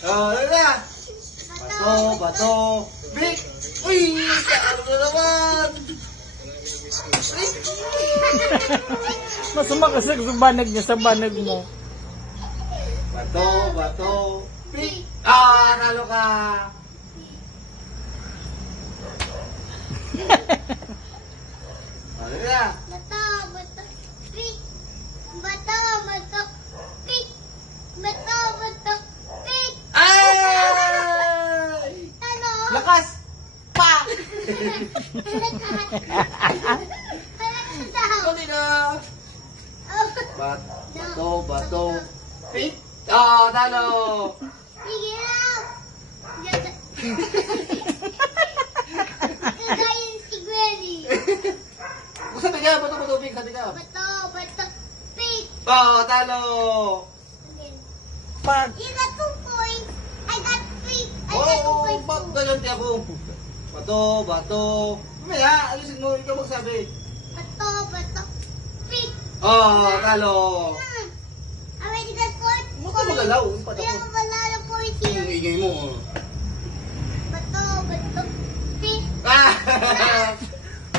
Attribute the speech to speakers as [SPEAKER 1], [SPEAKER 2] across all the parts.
[SPEAKER 1] Oh, ano na? Bato, bato. Big! Uy! Ano na naman?
[SPEAKER 2] Masama kasi sa banag niya sa banag mo.
[SPEAKER 1] Bato, bato. Big! Ah, nalo ka! Ano na?
[SPEAKER 3] Bato, bato, pick. Bato, bato, pick. Bato, bato, pick.
[SPEAKER 1] Ay!
[SPEAKER 3] Ano?
[SPEAKER 1] Lakas! Pa! Dali na! Bato, bato. Big! Ah, nalo!
[SPEAKER 3] Sige lang. Kagayin si Gwenny.
[SPEAKER 1] Sabi ka, bato, bato, big, sabi ka.
[SPEAKER 3] Bato, bato, pick.
[SPEAKER 1] Oh, talo!
[SPEAKER 2] Pag
[SPEAKER 3] You got two points. I got three. I got two
[SPEAKER 1] Oo, oh, ba't ganyan di ako? Bato, bato. Mamaya, alisin mo, ikaw magsabi.
[SPEAKER 3] Bato, bato, pick.
[SPEAKER 1] Oh, talo.
[SPEAKER 3] Hmm. I already got four
[SPEAKER 1] Huwag ka magalaw,
[SPEAKER 3] Kaya wala ng points
[SPEAKER 1] Yung ingay mo.
[SPEAKER 3] Bato, bato, pick.
[SPEAKER 1] Ah!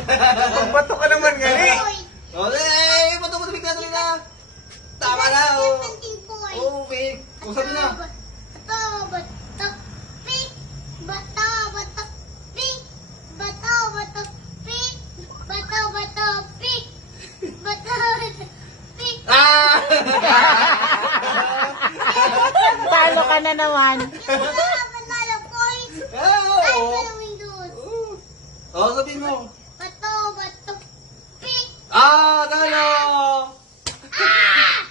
[SPEAKER 2] bato ka naman.
[SPEAKER 3] Point.
[SPEAKER 1] Oh, eh, bato, bato, big na, tuloy na. Tama na, oh.
[SPEAKER 3] 17 points.
[SPEAKER 1] Oh, big. Oh, sabi na.
[SPEAKER 3] Bato, bato, pick. Bato, bato, pick. Bato, bato, pick. Bato, bato, pick. Bato, bato, pick.
[SPEAKER 1] Ah!
[SPEAKER 2] Talo ka na naman.
[SPEAKER 3] Ng points.
[SPEAKER 1] Ah,
[SPEAKER 3] I'm
[SPEAKER 1] oo.
[SPEAKER 3] gonna lose.
[SPEAKER 1] Oh, sabihin mo.
[SPEAKER 3] Bato, bato, pick.
[SPEAKER 1] Ah, talo.
[SPEAKER 3] Ah!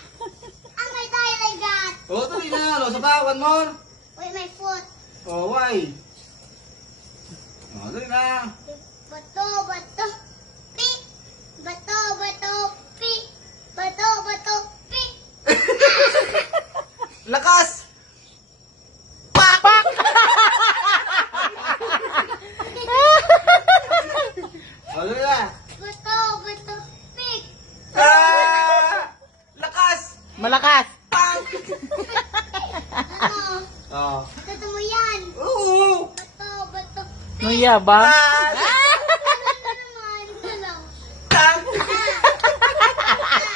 [SPEAKER 3] Ang may tayo like that.
[SPEAKER 1] Oh, tuloy na. Ano, sa pa, one more.
[SPEAKER 3] With my foot.
[SPEAKER 1] Oh, why? Oh, tuloy na.
[SPEAKER 3] Bato, bato, pick. Bato, bato, pick. Bato, bato, pick.
[SPEAKER 1] Lakas! Oh, tuloy na.
[SPEAKER 3] Bato, bato, pick.
[SPEAKER 1] Ah! Lakas!
[SPEAKER 2] Malakas.
[SPEAKER 1] Pang!
[SPEAKER 3] Ano?
[SPEAKER 1] Oh.
[SPEAKER 3] Gusto mo yan?
[SPEAKER 1] Oo!
[SPEAKER 3] Bato, bato,
[SPEAKER 2] Nung yabang.
[SPEAKER 1] Ah!